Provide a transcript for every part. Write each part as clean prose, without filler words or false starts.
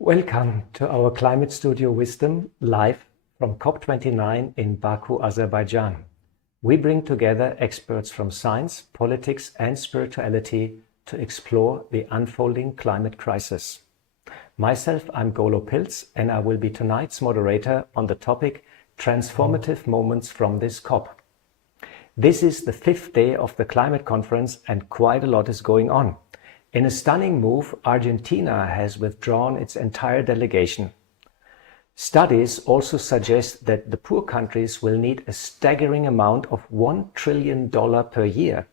Welcome to our Climate Studio Wisdom live from COP29 in Baku, Azerbaijan. We bring together experts from science, politics and spirituality to explore the unfolding climate crisis. Myself, I'm Golo Pilz, and I will be tonight's moderator on the topic Transformative Moments from this COP. This is the fifth day of the climate conference and quite a lot is going on. In a stunning move, Argentina has withdrawn its entire delegation. Studies also suggest that the poor countries will need a staggering amount of $1 trillion per year.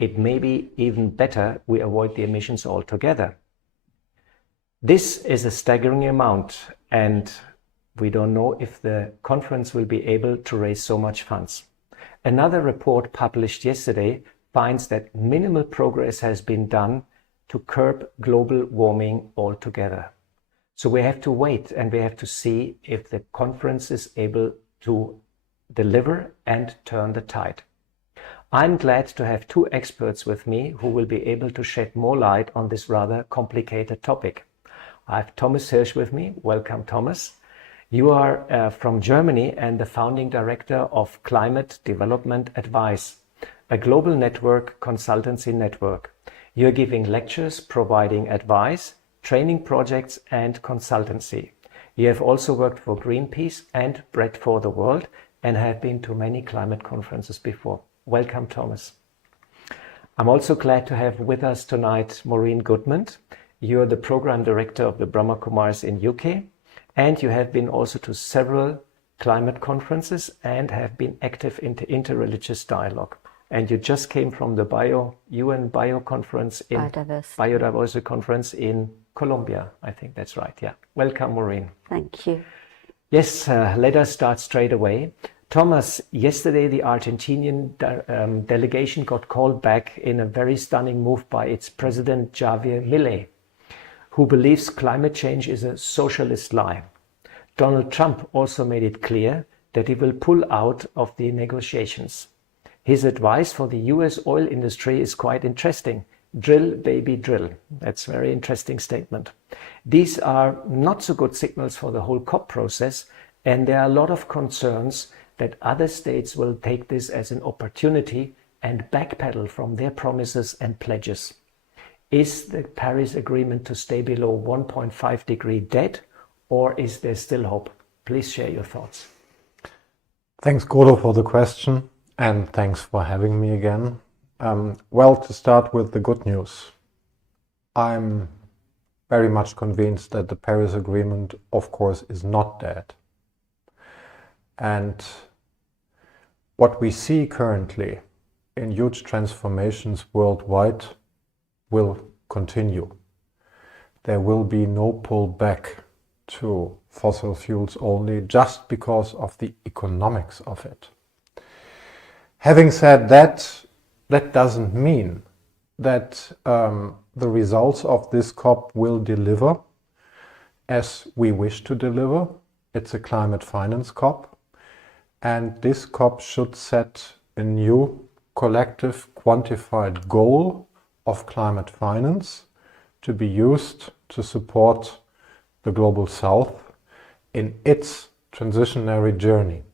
It may be even better we avoid the emissions altogether. This is a staggering amount, and we don't know if the conference will be able to raise so much funds. Another report published yesterday finds that minimal progress has been done to curb global warming altogether. So we have to wait and we have to see if the conference is able to deliver and turn the tide. I'm glad to have two experts with me who will be able to shed more light on this rather complicated topic. I have Thomas Hirsch with me. Welcome, Thomas. You are from Germany and the founding director of Climate Development Advice, a global network consultancy network. You're giving lectures, providing advice, training projects and consultancy. You have also worked for Greenpeace and Bread for the World and have been to many climate conferences before. Welcome, Thomas. I'm also glad to have with us tonight Maureen Goodman. You're the program director of the Brahma Kumaris in UK, and you have been also to several climate conferences and have been active in the interreligious dialogue. And you just came from the UN Biodiversity Conference in Colombia. I think that's right. Yeah. Welcome, Maureen. Thank you. Yes, let us start straight away. Thomas, yesterday the Argentinian delegation got called back in a very stunning move by its president Javier Milei, who believes climate change is a socialist lie. Donald Trump also made it clear that he will pull out of the negotiations. His advice for the US oil industry is quite interesting. Drill, baby, drill. That's a very interesting statement. These are not so good signals for the whole COP process, and there are a lot of concerns that other states will take this as an opportunity and backpedal from their promises and pledges. Is the Paris Agreement to stay below 1.5 degree dead, or is there still hope? Please share your thoughts. Thanks, Golo, for the question. And thanks for having me again. Well, to start with the good news, I'm very much convinced that the Paris Agreement, of course, is not dead. And what we see currently in huge transformations worldwide will continue. There will be no pullback to fossil fuels only just because of the economics of it. Having said that, that doesn't mean that the results of this COP will deliver as we wish to deliver. It's a climate finance COP, and this COP should set a new collective quantified goal of climate finance to be used to support the global south in its transitionary journey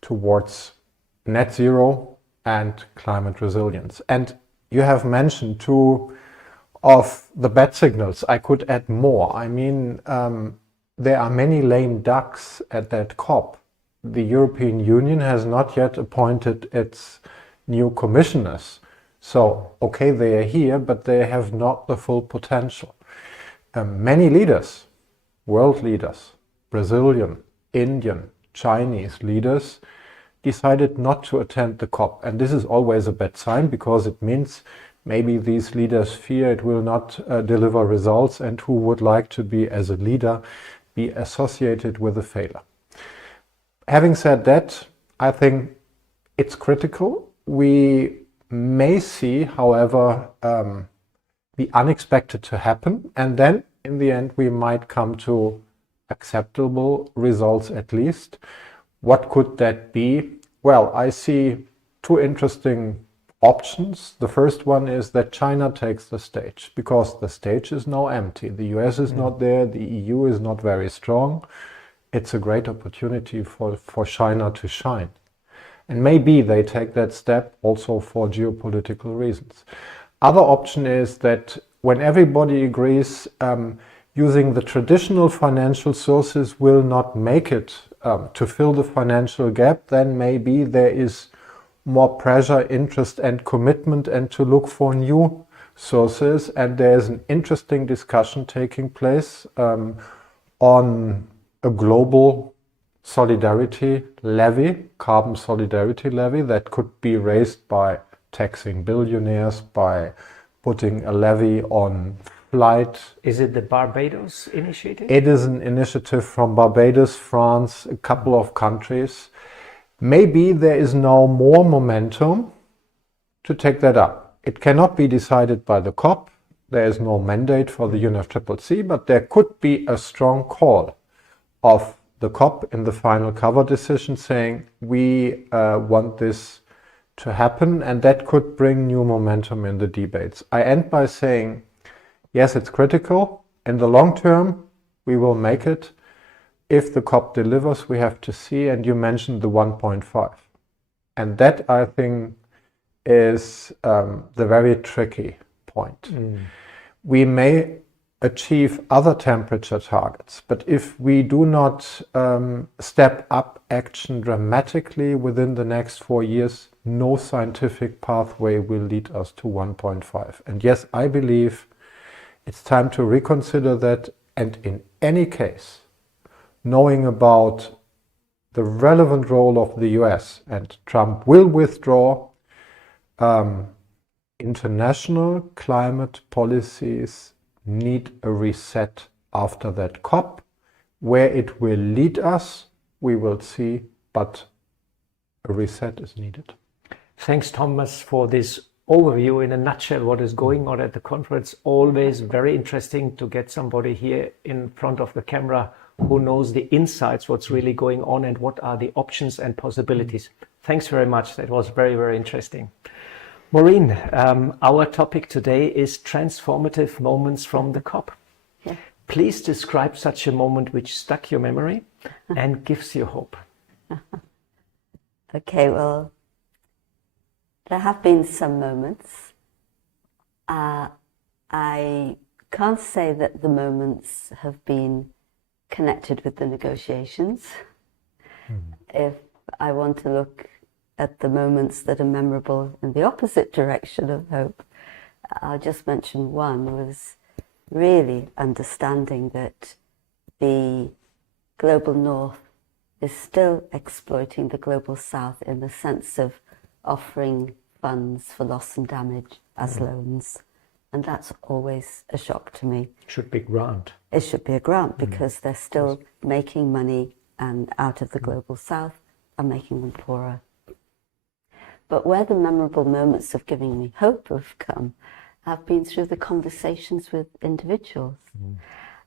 towards net zero and climate resilience. And you have mentioned two of the bad signals. I could add more. I mean, there are many lame ducks at that COP. The European Union has not yet appointed its new commissioners. So, okay, they are here, but they have not the full potential. Many leaders, world leaders, Brazilian, Indian, Chinese leaders, decided not to attend the COP. And this is always a bad sign because it means maybe these leaders fear it will not deliver results, and who would like to be, as a leader, be associated with a failure. Having said that, I think it's critical. We may see, however, the unexpected to happen, and then in the end we might come to acceptable results at least. What could that be? Well, I see two interesting options. The first one is that China takes the stage, because the stage is now empty. The US is not there, the EU is not very strong. It's a great opportunity for China to shine. And maybe they take that step also for geopolitical reasons. Other option is that when everybody agrees using the traditional financial sources will not make it to fill the financial gap, then maybe there is more pressure, interest and commitment, and to look for new sources. And there's an interesting discussion taking place on a global solidarity levy, carbon solidarity levy, that could be raised by taxing billionaires, by putting a levy on flight. Is it the Barbados initiative? It is an initiative from Barbados, France, a couple of countries. Maybe there is now more momentum to take that up. It cannot be decided by the COP. There is no mandate for the UNFCCC, but there could be a strong call of the COP in the final cover decision saying we want this to happen, and that could bring new momentum in the debates. I end by saying, yes, it's critical. In the long term, we will make it. If the COP delivers, we have to see, and you mentioned the 1.5. And that, I think, is the very tricky point. We may achieve other temperature targets, but if we do not step up action dramatically within the next 4 years, no scientific pathway will lead us to 1.5. And yes, I believe it's time to reconsider that, and in any case, knowing about the relevant role of the US, and Trump will withdraw, international climate policies need a reset after that COP. Where it will lead us, we will see, but a reset is needed. Thanks, Thomas, for this overview in a nutshell what is going on at the conference. Always very interesting to get somebody here in front of the camera who knows the insights, what's really going on and what are the options and possibilities. Thanks very much. That was very, very interesting. Maureen, our topic today is transformative moments from the COP. Yeah. Please describe such a moment which stuck your memory and gives you hope. Okay, well, there have been some moments. I can't say that the moments have been connected with the negotiations. If I want to look at the moments that are memorable in the opposite direction of hope, I'll just mention one was really understanding that the global north is still exploiting the global south in the sense of offering funds for loss and damage as loans. And that's always a shock to me. Should be grant. It should be a grant because they're still making money and out of the global south and making them poorer. But where the memorable moments of giving me hope have come have been through the conversations with individuals.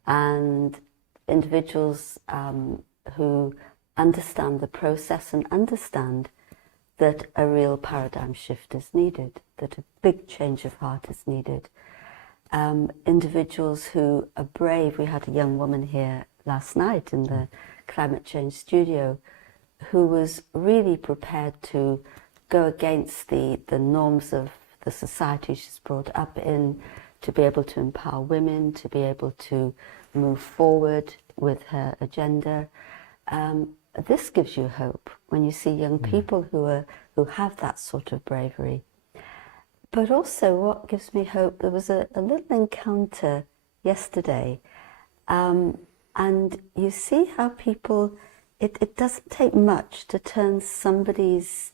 And individuals who understand the process and understand that a real paradigm shift is needed, that a big change of heart is needed. Individuals who are brave. We had a young woman here last night in the climate change studio who was really prepared to go against the norms of the society she's brought up in, to be able to empower women, to be able to move forward with her agenda. This gives you hope when you see young people who have that sort of bravery. But also what gives me hope, there was a little encounter yesterday, and you see how people, it doesn't take much to turn somebody's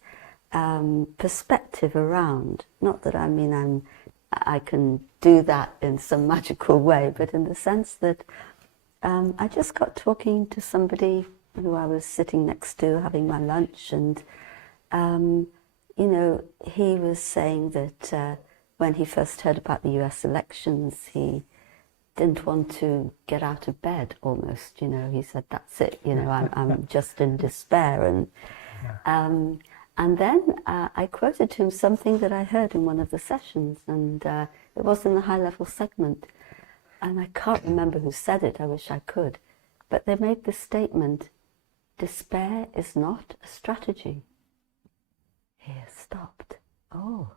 perspective around. Not that I can do that in some magical way, but in the sense that I just got talking to somebody who I was sitting next to having my lunch, and you know, he was saying that when he first heard about the US elections, he didn't want to get out of bed almost, you know. He said, that's it, you know, I'm just in despair. And And then I quoted to him something that I heard in one of the sessions, and it was in the high-level segment. And I can't remember who said it, I wish I could. But they made the statement, despair is not a strategy. He stopped. Oh.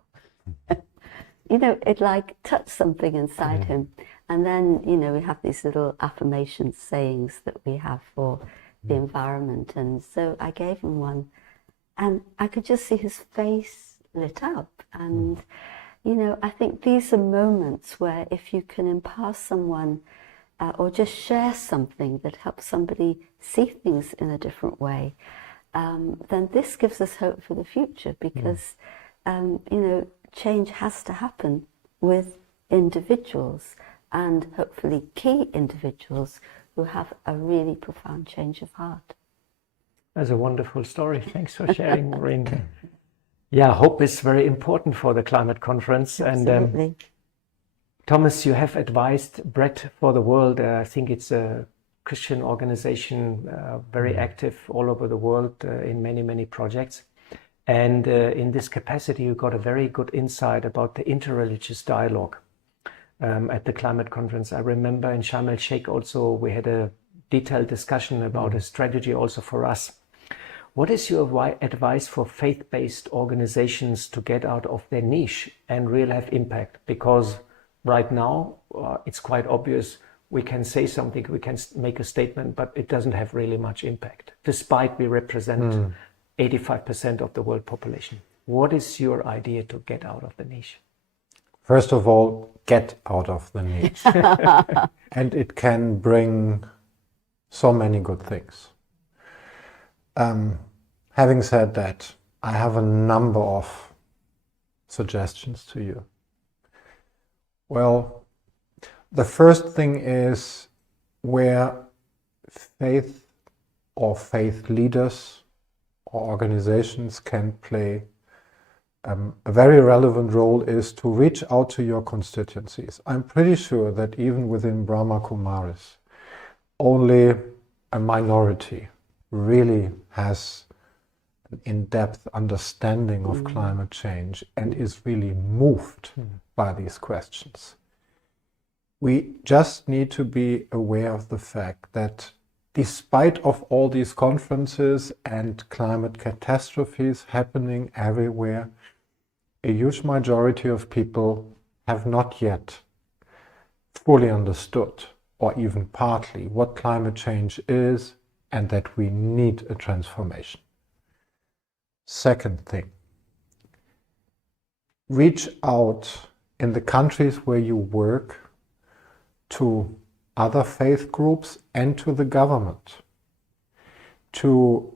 You know, it like touched something inside him. And then, you know, we have these little affirmation sayings that we have for the environment. And so I gave him one. And I could just see his face lit up. And, you know, I think these are moments where if you can empower someone or just share something that helps somebody see things in a different way, then this gives us hope for the future because, you know, change has to happen with individuals and hopefully key individuals who have a really profound change of heart. That's a wonderful story. Thanks for sharing, Maureen. Yeah, hope is very important for the climate conference. Absolutely. And Thomas, you have advised Bread for the World. I think it's a Christian organization, very active all over the world in many, many projects. And in this capacity, you got a very good insight about the interreligious dialogue at the climate conference. I remember in Sharm el-Sheikh also, we had a detailed discussion about a strategy also for us. What is your advice for faith-based organizations to get out of their niche and really have impact? Because right now, it's quite obvious we can say something, we can make a statement, but it doesn't have really much impact, despite we represent 85% of the world population. What is your idea to get out of the niche? First of all, get out of the niche. And it can bring so many good things. Having said that, I have a number of suggestions to you. Well, the first thing is where faith or faith leaders or organizations can play a very relevant role is to reach out to your constituencies. I'm pretty sure that even within Brahma Kumaris, only a minority really has an in-depth understanding of climate change and is really moved by these questions. We just need to be aware of the fact that despite of all these conferences and climate catastrophes happening everywhere, a huge majority of people have not yet fully understood, or even partly, what climate change is and that we need a transformation. Second thing, reach out in the countries where you work to other faith groups and to the government to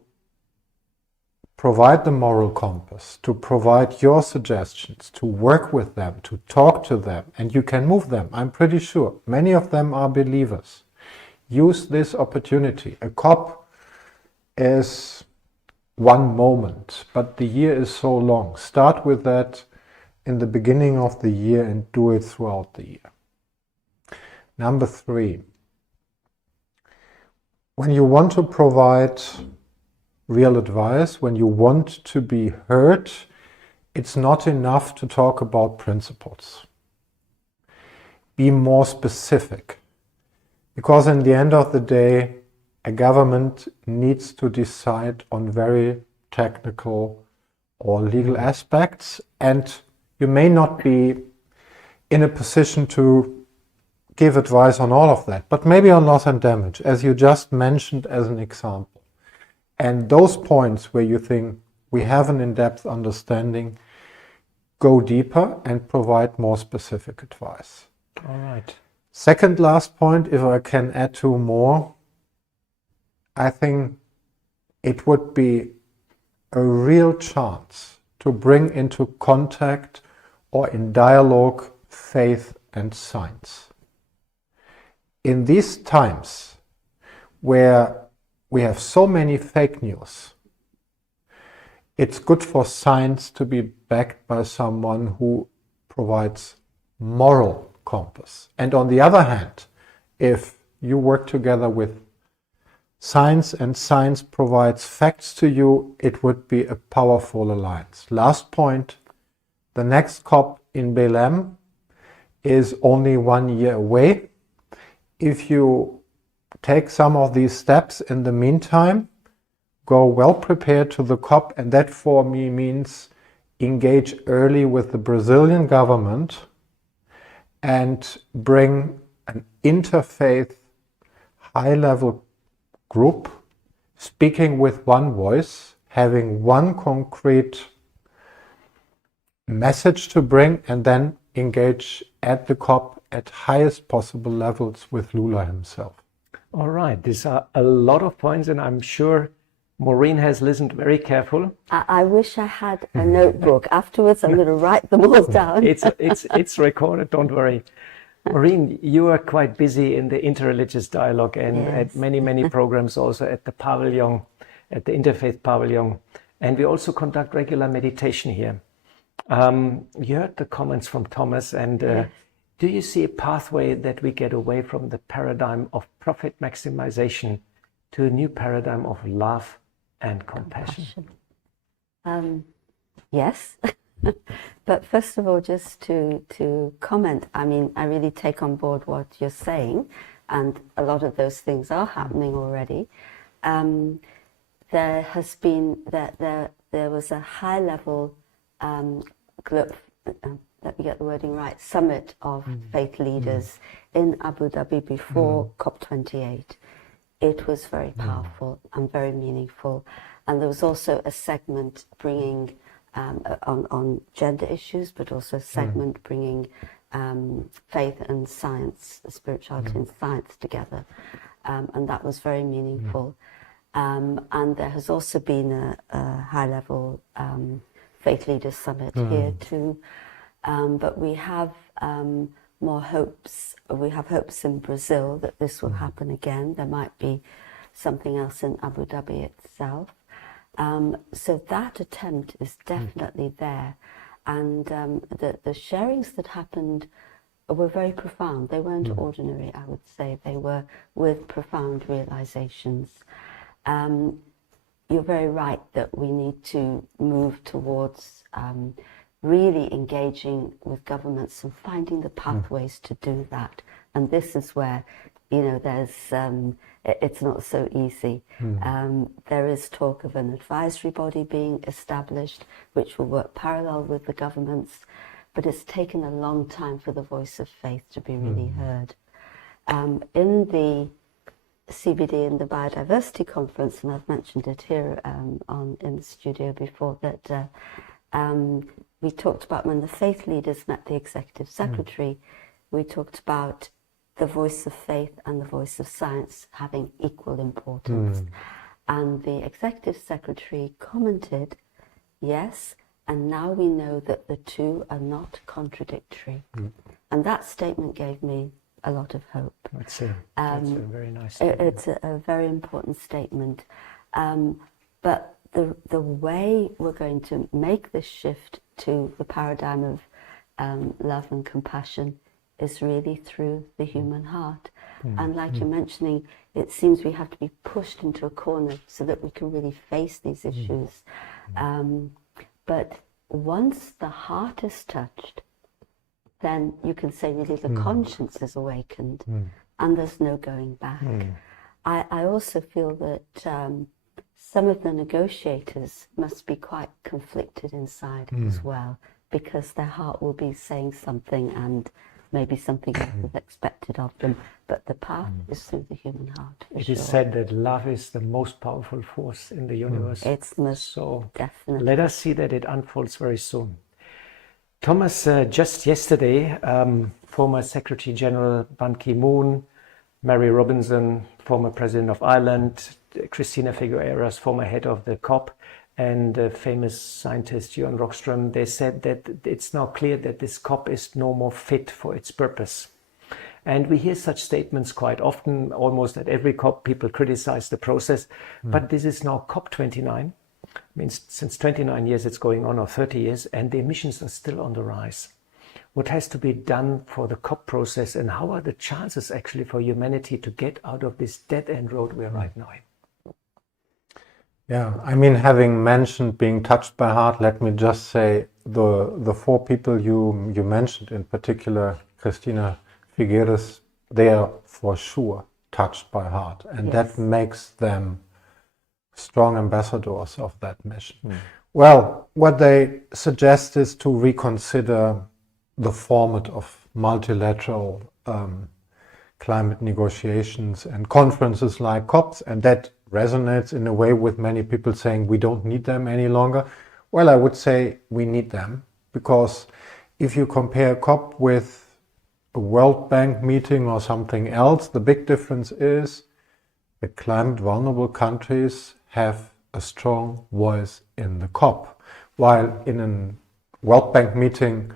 provide the moral compass, to provide your suggestions, to work with them, to talk to them, and you can move them. I'm pretty sure many of them are believers. Use this opportunity. A COP is one moment, but the year is so long. Start with that in the beginning of the year and do it throughout the year. Number 3, when you want to provide real advice, when you want to be heard, it's not enough to talk about principles. Be more specific, because in the end of the day, a government needs to decide on very technical or legal aspects, and you may not be in a position to give advice on all of that, but maybe on loss and damage, as you just mentioned as an example. And those points where you think we have an in-depth understanding, go deeper and provide more specific advice. All right. Second last point, if I can add 2 more, I think it would be a real chance to bring into contact or in dialogue faith and science. In these times where we have so many fake news, it's good for science to be backed by someone who provides moral compass. And on the other hand, if you work together with science and science provides facts to you, it would be a powerful alliance. Last point, the next COP in Belém is only 1 year away. If you take some of these steps in the meantime, go well prepared to the COP, and that for me means engage early with the Brazilian government and bring an interfaith high-level group speaking with one voice, having one concrete message to bring, and then engage at the COP at highest possible levels with Lula himself. All right, these are a lot of points, and I'm sure Maureen has listened very careful. I wish I had a notebook. Afterwards, I'm going to write them all down. It's recorded, don't worry. Maureen, you are quite busy in the interreligious dialogue and at many programs also at the pavilion, at the Interfaith Pavilion. And we also conduct regular meditation here. You heard the comments from Thomas, and do you see a pathway that we get away from the paradigm of profit maximization to a new paradigm of love and compassion? Yes. But first of all, just to comment, I mean, I really take on board what you're saying, and a lot of those things are happening already. There has been, there was a high level, let me get the wording right, summit of faith leaders in Abu Dhabi before COP28. It was very powerful and very meaningful. And there was also a segment bringing on gender issues, but also a segment bringing faith and science, spirituality and science together. And that was very meaningful. And there has also been a high-level faith leaders summit here too. But we have more hopes. We have hopes in Brazil that this will happen again. There might be something else in Abu Dhabi itself. So that attempt is definitely there. And the sharings that happened were very profound. They weren't ordinary, I would say. They were with profound realizations. You're very right that we need to move towards really engaging with governments and finding the pathways to do that. And this is where, you know, there's it's not so easy. There is talk of an advisory body being established, which will work parallel with the governments, but it's taken a long time for the voice of faith to be really heard. In the CBD, in the Biodiversity Conference, and I've mentioned it here in the studio before, that we talked about when the faith leaders met the executive secretary, we talked about the voice of faith and the voice of science having equal importance. And the executive secretary commented, yes, and now we know that the two are not contradictory. And that statement gave me a lot of hope. That's a very nice statement. It's a very important statement. But the way we're going to make this shift to the paradigm of love and compassion is really through the human heart. And like you're mentioning, it seems we have to be pushed into a corner so that we can really face these issues. But once the heart is touched, then you can say really the conscience is awakened and there's no going back. I also feel that some of the negotiators must be quite conflicted inside as well, because their heart will be saying something and maybe something else is expected of them, but the path is through the human heart. It is said that love is the most powerful force in the universe. It's most so definitely. Let us see that it unfolds very soon. Thomas, just yesterday, former Secretary General Ban Ki-moon, Mary Robinson, former President of Ireland, Christina Figueres, former head of the COP, and famous scientist Johan Rockström, they said that it's now clear that this COP is no more fit for its purpose. And we hear such statements quite often. Almost at every COP, people criticize the process. But this is now COP29. I mean, since 29 years it's going on, or 30 years, and the emissions are still on the rise. What has to be done for the COP process, and how are the chances actually for humanity to get out of this dead-end road we're right now in? Yeah, I mean, having mentioned being touched by heart, let me just say the four people you mentioned, in particular, Christina Figueres, they are for sure touched by heart, and that makes them strong ambassadors of that mission. Well, what they suggest is to reconsider the format of multilateral climate negotiations and conferences like COPs, and that resonates in a way with many people saying we don't need them any longer. Well, I would say we need them, because if you compare COP with a World Bank meeting or something else, the big difference is the climate vulnerable countries have a strong voice in the COP, while in a World Bank meeting,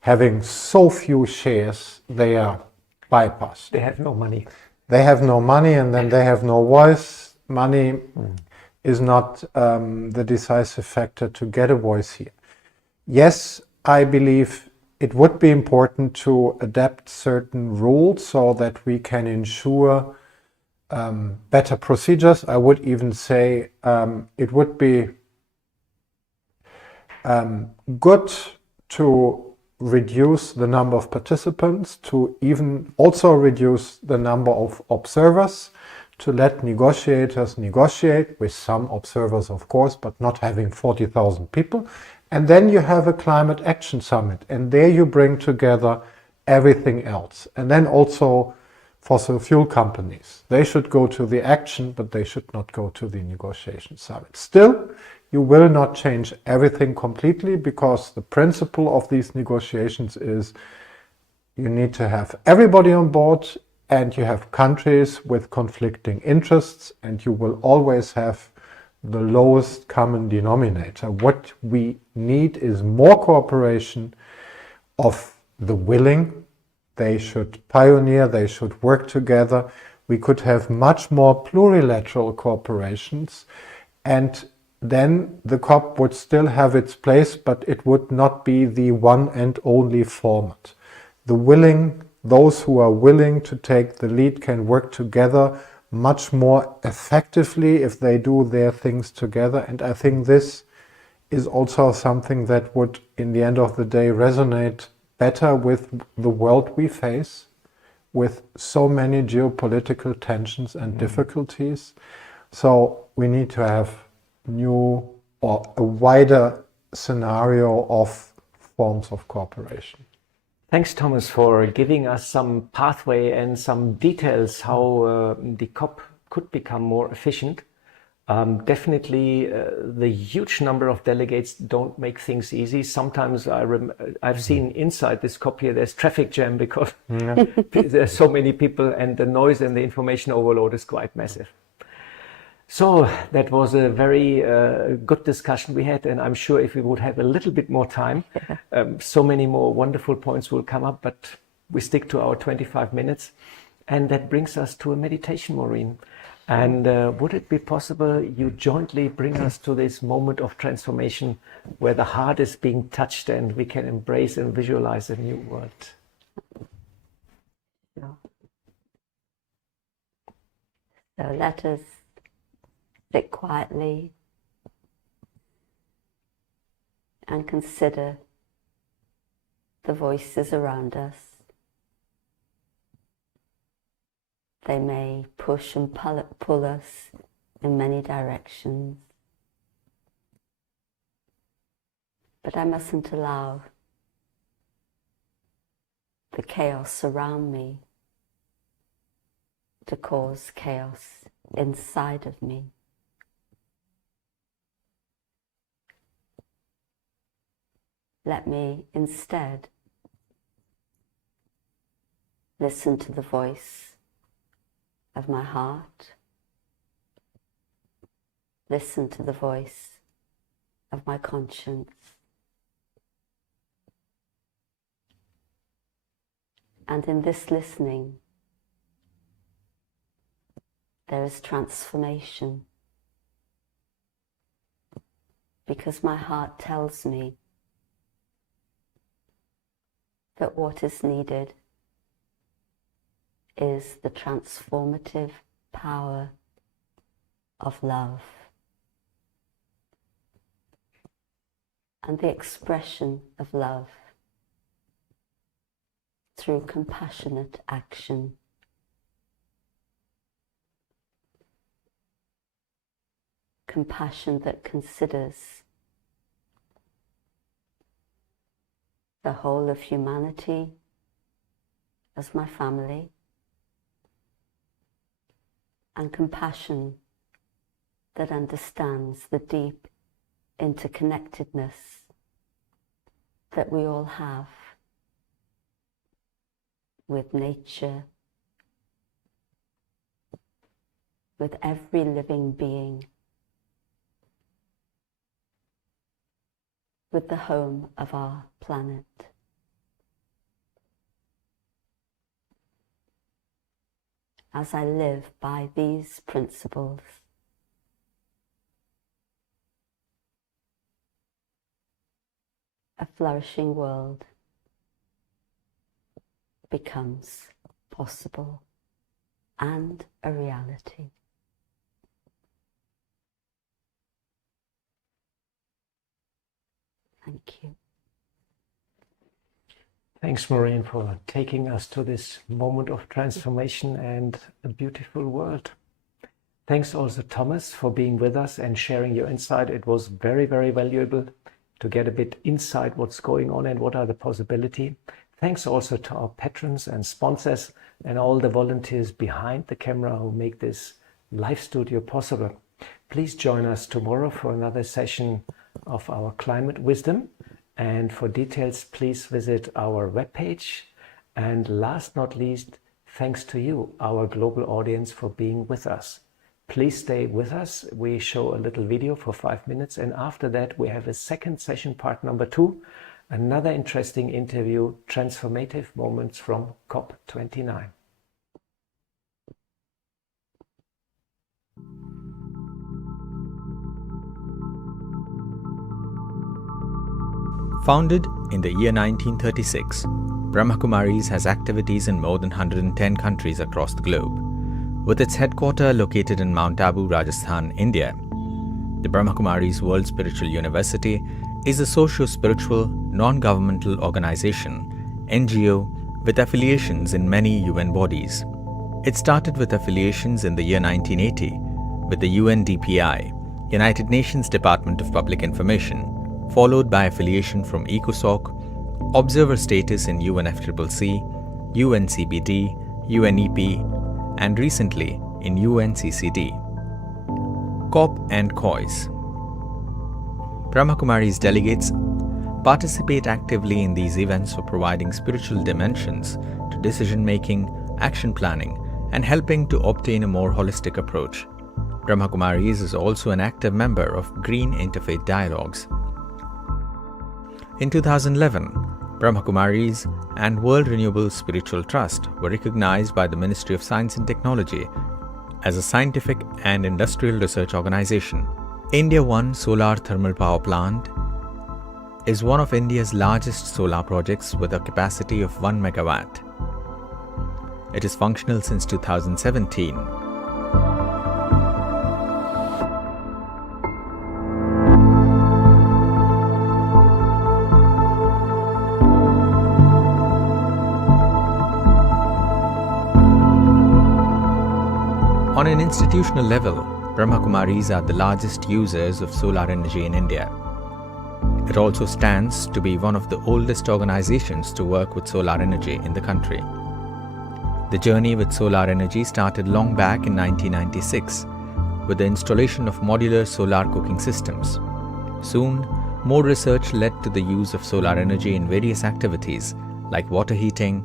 having so few shares, they are bypassed. They have no money. They have no money, and then they have no voice. Money is not the decisive factor to get a voice here. Yes, I believe it would be important to adapt certain rules so that we can ensure better procedures. I would even say it would be good to reduce the number of participants, to even also reduce the number of observers, to let negotiators negotiate with some observers, of course, but not having 40,000 people. And then you have a climate action summit, and there you bring together everything else. And then also fossil fuel companies. They should go to the action, but they should not go to the negotiation summit. Still, you will not change everything completely, because the principle of these negotiations is you need to have everybody on board, and you have countries with conflicting interests, and you will always have the lowest common denominator. What we need is more cooperation of the willing. They should pioneer, they should work together. We could have much more plurilateral cooperations, and then the COP would still have its place, but it would not be the one and only format. Those who are willing to take the lead can work together much more effectively if they do their things together. And I think this is also something that would, in the end of the day, resonate better with the world we face, with so many geopolitical tensions and difficulties. So we need to have new or a wider scenario of forms of cooperation. Thanks, Thomas, for giving us some pathway and some details how the COP could become more efficient. Definitely, the huge number of delegates don't make things easy. Sometimes I've seen inside this COP here, there's traffic jam because there's so many people, and the noise and the information overload is quite massive. So that was a very good discussion we had, and I'm sure if we would have a little bit more time, so many more wonderful points will come up, but we stick to our 25 minutes. And that brings us to a meditation, Maureen. And would it be possible you jointly bring us to this moment of transformation where the heart is being touched and we can embrace and visualize a new world? So let us sit quietly and consider the voices around us. They may push and pull us in many directions, but I mustn't allow the chaos around me to cause chaos inside of me. Let me instead listen to the voice of my heart, listen to the voice of my conscience, and in this listening there is transformation, because my heart tells me that what is needed is the transformative power of love. and the expression of love through compassionate action. Compassion that considers the whole of humanity as my family, and compassion that understands the deep interconnectedness that we all have with nature, with every living being, with the home of our planet. As I live by these principles, a flourishing world becomes possible and a reality. Thank you. Thanks, Maureen, for taking us to this moment of transformation and a beautiful world. Thanks also, Thomas, for being with us and sharing your insight. It was very, very valuable to get a bit inside what's going on and what are the possibilities. Thanks also to our patrons and sponsors and all the volunteers behind the camera who make this live studio possible. Please join us tomorrow for another session of our climate wisdom. And for details, please visit our webpage. And last not least, thanks to you, our global audience, for being with us. Please stay with us. We show a little video for 5 minutes. And after that, we have a second session, part number 2, another interesting interview, Transformative Moments from COP29. Founded in the year 1936, Brahma Kumaris has activities in more than 110 countries across the globe. With its headquarters located in Mount Abu, Rajasthan, India, the Brahma Kumaris World Spiritual University is a socio-spiritual, non-governmental organization, NGO, with affiliations in many UN bodies. It started with affiliations in the year 1980 with the UNDPI, United Nations Department of Public Information, followed by affiliation from ECOSOC, observer status in UNFCCC, UNCBD, UNEP, and recently in UNCCD. COP and COIS. Brahma Kumaris delegates participate actively in these events for providing spiritual dimensions to decision-making, action planning, and helping to obtain a more holistic approach. Brahma Kumaris is also an active member of Green Interfaith Dialogues. In 2011, Brahma Kumaris and World Renewable Spiritual Trust were recognized by the Ministry of Science and Technology as a scientific and industrial research organization. India One Solar Thermal Power Plant is one of India's largest solar projects with a capacity of 1 megawatt. It is functional since 2017. On an institutional level, Brahma Kumaris are the largest users of solar energy in India. It also stands to be one of the oldest organizations to work with solar energy in the country. The journey with solar energy started long back in 1996 with the installation of modular solar cooking systems. Soon, more research led to the use of solar energy in various activities like water heating,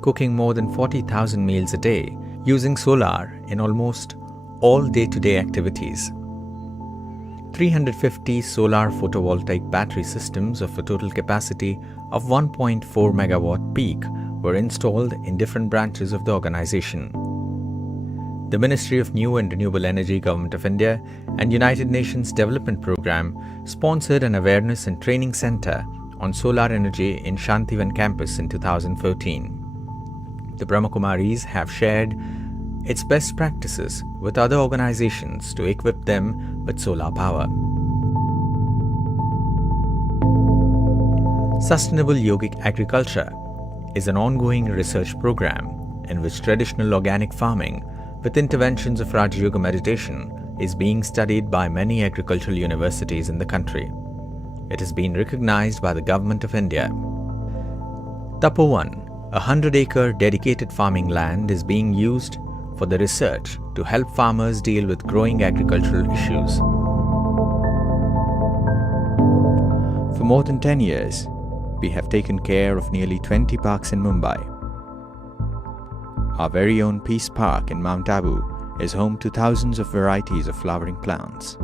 cooking more than 40,000 meals a day, using solar in almost all day-to-day activities. 350 solar photovoltaic battery systems of a total capacity of 1.4 megawatt peak were installed in different branches of the organization. The Ministry of New and Renewable Energy, Government of India, and United Nations Development Programme sponsored an awareness and training center on solar energy in Shantivan campus in 2014. The Brahma Kumaris have shared its best practices with other organizations to equip them with solar power. Sustainable Yogic Agriculture is an ongoing research program in which traditional organic farming with interventions of Raja Yoga meditation is being studied by many agricultural universities in the country. It has been recognized by the Government of India. Tapovan, a 100-acre dedicated farming land, is being used for the research to help farmers deal with growing agricultural issues. For more than 10 years, we have taken care of nearly 20 parks in Mumbai. Our very own Peace Park in Mount Abu is home to thousands of varieties of flowering plants.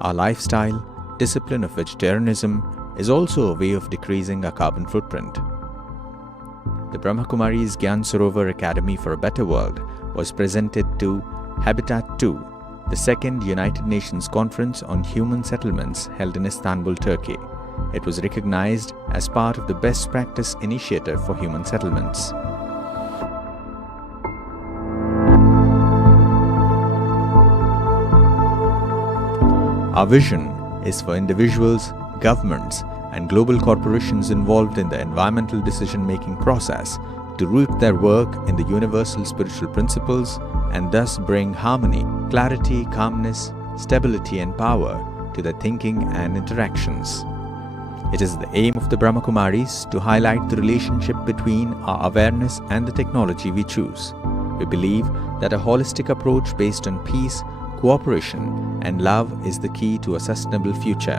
Our lifestyle, discipline of vegetarianism, is also a way of decreasing our carbon footprint. The Brahma Kumaris Gyan Sarovar Academy for a Better World was presented to Habitat 2, the second United Nations Conference on Human Settlements held in Istanbul, Turkey. It was recognized as part of the Best Practice Initiative for Human Settlements. Our vision is for individuals, governments, and global corporations involved in the environmental decision-making process to root their work in the universal spiritual principles and thus bring harmony, clarity, calmness, stability, and power to their thinking and interactions. It is the aim of the Brahma Kumaris to highlight the relationship between our awareness and the technology we choose. We believe that a holistic approach based on peace, cooperation, and love is the key to a sustainable future.